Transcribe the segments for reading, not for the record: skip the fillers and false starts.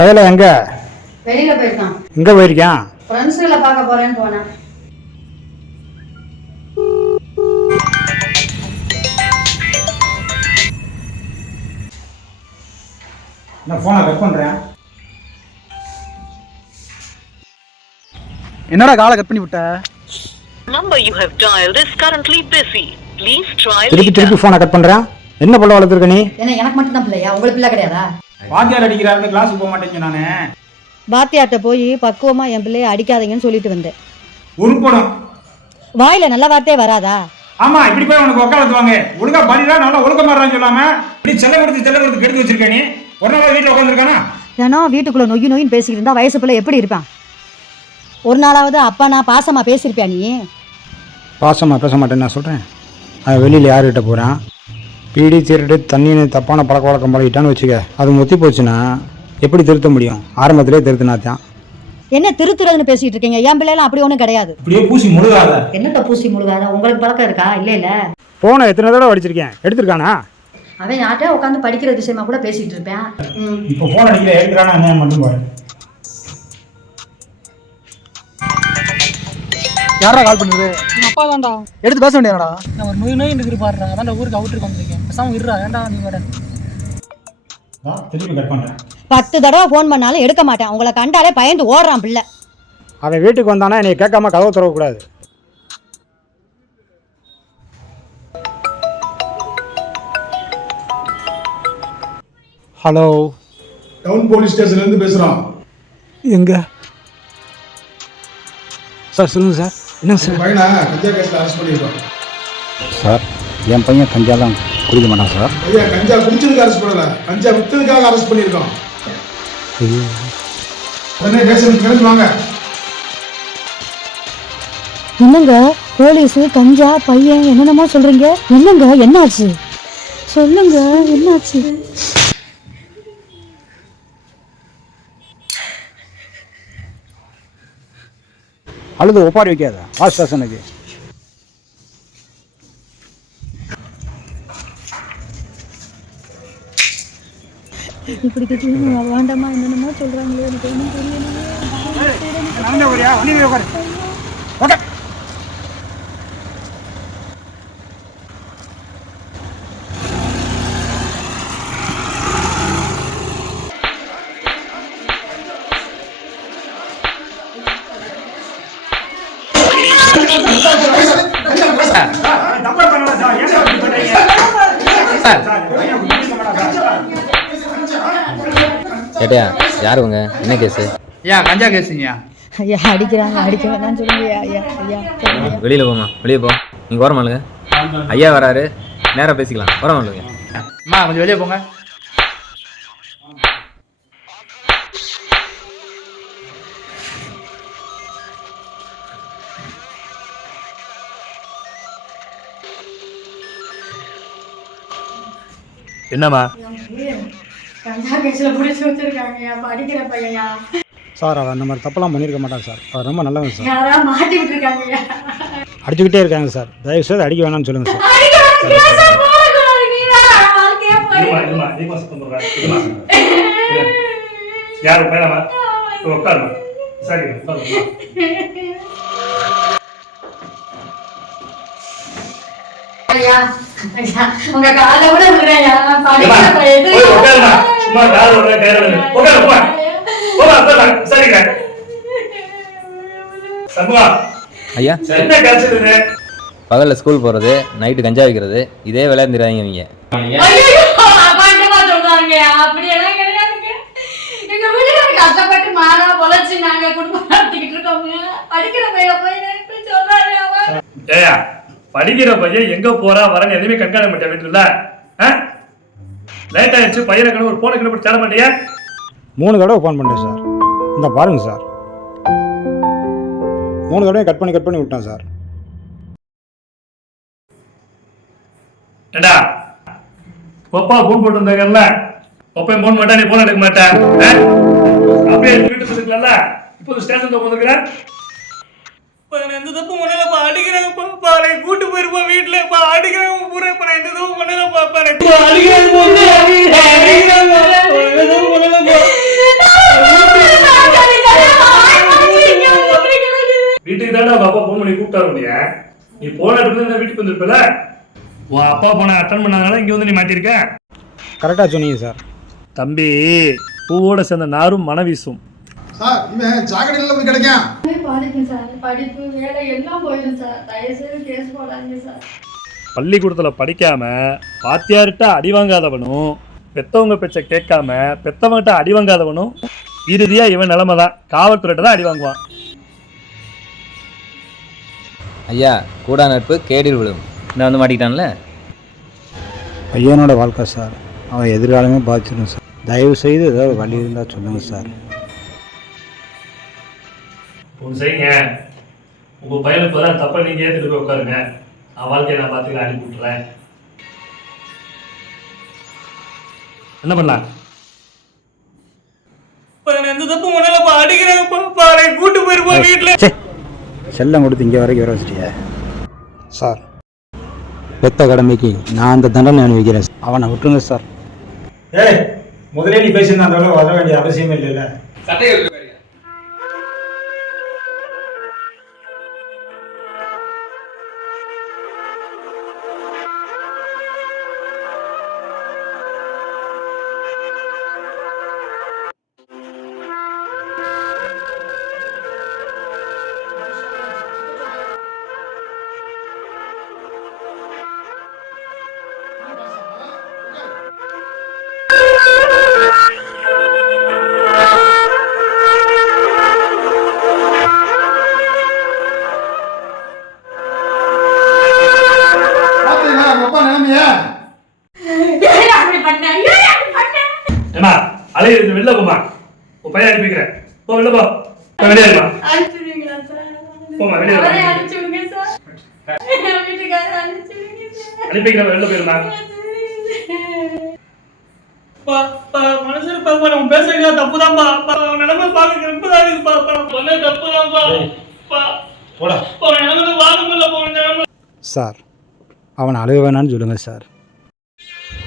அதில் எங்கே? வெளியில போயிருக்கான். எங்கே போயிருக்கான்? ஃப்ரெண்ட்ஸுகளை பார்க்க போறேன்னு போனேன். நான் ஃபோனை கட் பண்ணுறேன். என்னடா காலை கட் பண்ணி விட்ட? Number you have dialed is currently busy. Please try திருப்பி later. ஃபோனை கட் பண்ணுறேன். என்ன பிள்ளை வளர்த்துருக்க நீ? ஏன்னா எனக்கு மட்டும் தான் பிள்ளையா, உங்களுக்கு பிள்ளை கிடையாதா? வாத்தியார் அடிக்கிறாருன்னு கிளாஸுக்கு போக மாட்டேங்க. நான் பாத்தியார்ட்ட போய் பக்குவமா என் பிள்ளைய அடிக்காதீங்கன்னு சொல்லிட்டு வந்தேன். உருப்படும் வாயில நல்ல வார்த்தையே வராதா? ஆமா, இப்படி போய் உனக்கு உட்காந்துவாங்க. ஒழுங்கா படிடா, நல்லா ஒழுக்க மாறான்னு சொல்லாம இப்படி செல்ல கொடுத்து கெடுத்து வச்சிருக்க நீ. ஒரு நாள் வீட்டில் உட்காந்துருக்கானா? ஏன்னா வீட்டுக்குள்ள நொய்யின்னு பேசிக்கிட்டு இருந்தா வயசு பிள்ளை எப்படி இருப்பான்? ஒரு நாளாவது அப்பா நான் பாசமா பேசியிருப்பியா நீ? பாசமா பேச மாட்டேன்னு நான் சொல்கிறேன். அது வெளியில் யார்கிட்ட போகிறான்? பீடி திருட்டு தண்ணின்னு தப்பான பழக்க வழக்கம் பழகிட்டான்னு வச்சுக்க. அது முத்தி போச்சுன்னா எப்படி திருத்த முடியும்? ஆரம்பத்திலே திருத்தினாத்தான். என்ன திருத்துறதுன்னு பேசிட்டு இருக்கீங்க? என் பிள்ளைலாம் அப்படி ஒன்றும் கிடையாது. இப்படியே பூசி முழுகாத. என்னத்த பூசி முழுகாத? உங்களுக்கு பழக்கம் இருக்கா? இல்ல ஃபோனை எத்தனை தடவை அடிச்சிருக்கேன், எடுத்திருக்கானா? அவன் யார்கிட்ட உட்காந்து படிக்கிற விஷயமா கூட பேசிட்டு இருப்பேன். இப்போ ஃபோன் அடிக்கிற எடுக்கிறானா என்ன மட்டும் பாரு. யாரா கால் பண்ணுது? அப்பா தான்டா. எடுத்து பேச வேண்டியதாடா. நான் ஒரு நோய் இருப்பாருடா. அதான் ஊருக்கு அவுட்டுக்கு வந்திருக்கேன். பேசாம இருடா. ஏன்டா நீ வர? திருப்பி கட் பண்ணுறேன். 10 தடவை ஃபோன் பண்ணாலும் எடுக்க மாட்டேன். உங்களை கண்டாலே பயந்து ஓடுறான் பிள்ளை. அவன் வீட்டுக்கு வந்தானா என்னை கேட்காம கதவை திறக்கக்கூடாது. ஹலோ, டவுன் போலீஸ் ஸ்டேஷன்லேருந்து பேசுகிறோம். எங்க சார்? சொல்லுங்கள் சார். என்ன சார்? பையனை கஞ்சா கேஸில் அரெஸ்ட் பண்ணியிருக்கோம் சார், என் பையன் கஞ்சாலாம் குடிக்க மாட்டான் சார். ஐயா, கஞ்சா குடிச்சதுக்கு அரெஸ்ட் பண்ணல, கஞ்சா விற்றதுக்காக அரெஸ்ட் பண்ணியிருக்கோம். உடனே பேசுறதுக்கு கிளம்பி வாங்க. என்னங்க போலீஸ் கஞ்சா பையன் என்னென்னமோ சொல்றீங்க? என்னங்க என்னாச்சு? சொல்லுங்க என்னாச்சு? அழுது ஒப்பாரி வைக்காத. வா ஸ்டேஷனுக்கு. இப்படி வேண்டாமா என்னென்னமோ சொல்றாங்களே, எனக்கு ஒன்றும் தெரியல. கேட்டியா? யார் உங்க? என்ன கேஸு? ஏன் கஞ்சா கேஸுங்கயா? ஐயா அடிக்கிறாங்க, அடிக்க வேணாம்னு சொல்லுங்க. ஐயா ஐயா வெளியில் போமா, வெளியே போ. நீங்கள் ஓரமாளுங்க. ஐயா வராரு, நேராக பேசிக்கலாம். ஓரமாளுங்க. அம்மா கொஞ்சம் வெளியே போங்க. என்னம்மா? கஞ்சா கேஸ்ல புடிச்சு வச்சிருக்காங்கயா, படிக்கிற பையன்யா. சார், அவன் அந்த மாதிரி தப்பெல்லாம் பண்ணியிருக்க மாட்டான் சார். அவர் ரொம்ப நல்லவன் சார். யாரா மாட்டி விட்டுருக்காங்கயா. அடிச்சுக்கிட்டே இருக்காங்க சார். தயவு செய்து அடிக்க வேணாம்னு சொல்லுங்கள் சார். யாரு பேரமா உட்காருமா? சரி ஐயா ஐயா உங்க காலை விட விடுறேன்யா. படிக்கிற பையன் உட்காருமா. சும்மா கால் விடுற கையில உட்காருப்பா. சரிங்க சண்முகா. ஐயா, என்ன கிடைச்சது? பகலில் ஸ்கூல் போகிறது, நைட்டு கஞ்சா வைக்கிறது, இதே வேலை இருந்துடாதீங்க நீங்கள். அப்படியெல்லாம் கிடையாதுங்க. எங்க வீட்டுல கஷ்டப்பட்டு மாறா பொழைச்சு நாங்க குடும்பம் நடத்திக்கிட்டு இருக்கோங்க. படிக்கிற பையன் போய் சொல்றாரு அவன். ஏயா, படிக்கிற பையன் எங்க போறா வரன்னு எதுவுமே கண்காண மாட்டேன் வீட்டுல. லேட் ஆயிடுச்சு, பையனை கிட்ட ஒரு போன கிட்ட தேட மாட்டியா? 3 தடவை ஃபோன் பண்ணேன் சார். இந்த பாருங்க சார், 3 தடவை கட் பண்ணி விட்டான் சார். ஏண்டா, ஒப்பா போன் போட்டு இருந்தாங்கல்ல, ஒப்பையும் போன் மாட்டா, நீ போன் எடுக்க மாட்டேன். அப்படியே வீட்டுக்கு இருக்கல, இப்போ ஸ்டேஷன் உட்காந்துருக்கிறேன். எந்த தப்பு பண்ணலப்பா. அடிக்கிறாங்கப்பா. கூட்டு போயிருப்பா வீட்டுல. அடிக்கிறாங்க பூரா. நான் எந்த தப்பு பண்ணலப்பா. அடிக்கிறாங்க. பண்ணி கூப்பிட்டாரு உன்னைய. நீ போன இடத்துல இந்த வீட்டுக்கு வந்திருப்பல, உன் அப்பா போன அட்டன் பண்ணாதனால இங்கே வந்து நீ மாட்டிருக்க. கரெக்டாக சொன்னீங்க சார். தம்பி, பூவோட சேர்ந்த நாரும் மன வீசும். சார் இவன் ஜாக்கெட்டில் போய் கிடைக்கான். படிப்பு சார், படிப்பு வேலை எல்லாம் போயிடும் சார். தயவுசெய்து கேஸ் போடாதீங்க சார். பள்ளிக்கூடத்தில் படிக்காம வாத்தியார்கிட்ட அடி வாங்காதவனும், பெத்தவங்க பேச்சை கேட்காம பெத்தவங்கிட்ட அடி வாங்காதவனும் இறுதியா இவன் நிலைமை தான், காவல்துறையிட்ட தான் அடி வாங்குவான். ஐயா, கூடா நட்பு கேடில் விழும். நான் வந்து மாட்டிக்கிட்டான்ல. பையனோட வாழ்க்கை சார், அவன் எதிர்காலமே பாதிச்சிடும் சார். தயவு செய்து ஏதாவது வழி இருந்தால் சொல்லுங்கள் சார். ஒன்று செய்யுங்க, உங்கள் பையனுக்கு பதிலாக தப்பை நீங்கள் ஏற்றுட்டு போய் உட்காருங்க. நான் வாழ்க்கையை நான் பார்த்துக்கலாம், அனுப்பி விட்டுறேன். என்ன பண்ணலாம்? எந்த தப்பு முன்னாலப்பா அடிக்கிறாங்கப்பா, அவளை கூட்டு போயிருப்பா வீட்டுல. செல்லம் கொடுத்து இங்கே வரைக்கும் வர வச்சிட்டியா சார்? பெத்த கடமைக்கு நான் அந்த தண்டனை அனுபவிக்கிறேன் சார். அவனை விட்டுருங்க சார். ஏய், முதலே நீ பேசியிருந்தா அந்த அளவுக்கு வர வேண்டிய அவசியமே இல்லைல்ல. பார்த்தீங்களா உங்க அப்பா நிலைமையா? ஏன் அப்படி பண்ண? ஏன் அப்படி பண்ண? ஏமா, அலைய இருந்து வெளில போமா. உன் பையன் அனுப்பிக்கிறேன். போ, வெளில போ. வெளியே இருமா. அனுப்பிடுவீங்களா சார்? போமா, வெளியே வா. அவரை அனுப்பிச்சு விடுங்க சார். என் வீட்டுக்காரரை அனுப்பிச்சு விடுங்க சார். அனுப்பிக்கிறேன், வெளில போயிருமா. மனுஷன் நம்ம பேசுறீங்க தப்புதான்ப்பா. நிலைமை பார்க்க ரொம்ப தான் இருக்குப்பா. பண்ண தப்புதான்ப்பா. போடா. நிலைமை வாங்க முடியல போன சார், அவனை அழுக வேணான்னு சொல்லுங்கள் சார்.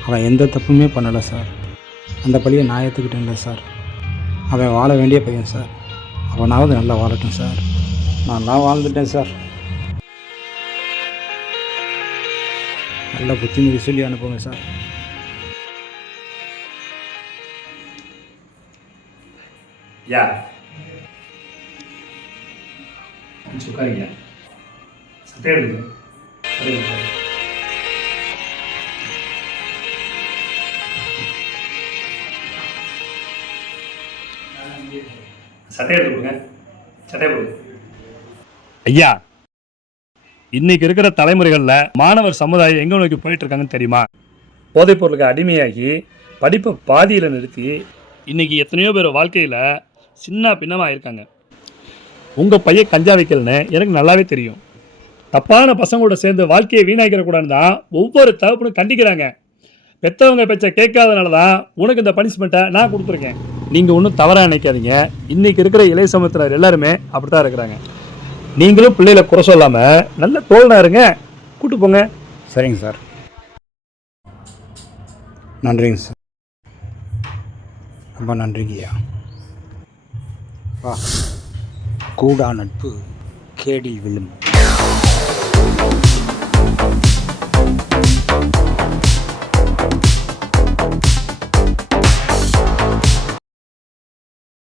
அவன் எந்த தப்புமே பண்ணலை சார். அந்த பழியை நான் ஏற்றுக்கிட்டேன்ல சார். அவன் வாழ வேண்டிய பையன் சார். அவனாவது நல்லா வாழட்டும் சார். நல்லா வாழ்ந்துட்டேன் சார். நல்ல புத்திமதி சொல்லி அனுப்புங்க சார். யா, உட்காருங்க. சட்டை எடுங்க. சட்டை எடுத்து கொடுங்க. சட்டை கொடுங்க. ஐயா, இன்னைக்கு இருக்கிற தலைமுறைகளில் மாணவர் சமுதாயம் எங்கே நோக்கி போயிட்டு இருக்காங்கன்னு தெரியுமா? போதைப் பொருளுக்கு அடிமையாகி படிப்பை பாதியில் நிறுத்தி இன்னைக்கு எத்தனையோ பேர் வாழ்க்கையில் சின்ன பின்னமாக இருக்காங்க. உங்கள் பையன் கஞ்சா வைக்கலன்னு எனக்கு நல்லாவே தெரியும். தப்பான பசங்களோட சேர்ந்து வாழ்க்கையை வீணாக்கிறக்கூடாதுன்னு தான் ஒவ்வொரு தகப்பனும் கண்டிக்கிறாங்க. பெற்றவங்க பேச்சை கேட்காதனால தான் உனக்கு இந்த பனிஷ்மெண்ட்டை நான் கொடுத்துருக்கேன். நீங்கள் ஒன்றும் தவறாக நினைக்காதீங்க. இன்றைக்கி இருக்கிற இளைய சமூகத்தினர் எல்லாருமே அப்படி தான் இருக்கிறாங்க. நீங்களும் பிள்ளைகளை குறை சொல்லாமல் நல்ல தோழனா இருங்க. கூட்டு போங்க. சரிங்க சார். நன்றிங்க சார். ரொம்ப நன்றிங்கய்யா. வா, கூடா நட்பு கேடில் விழும்.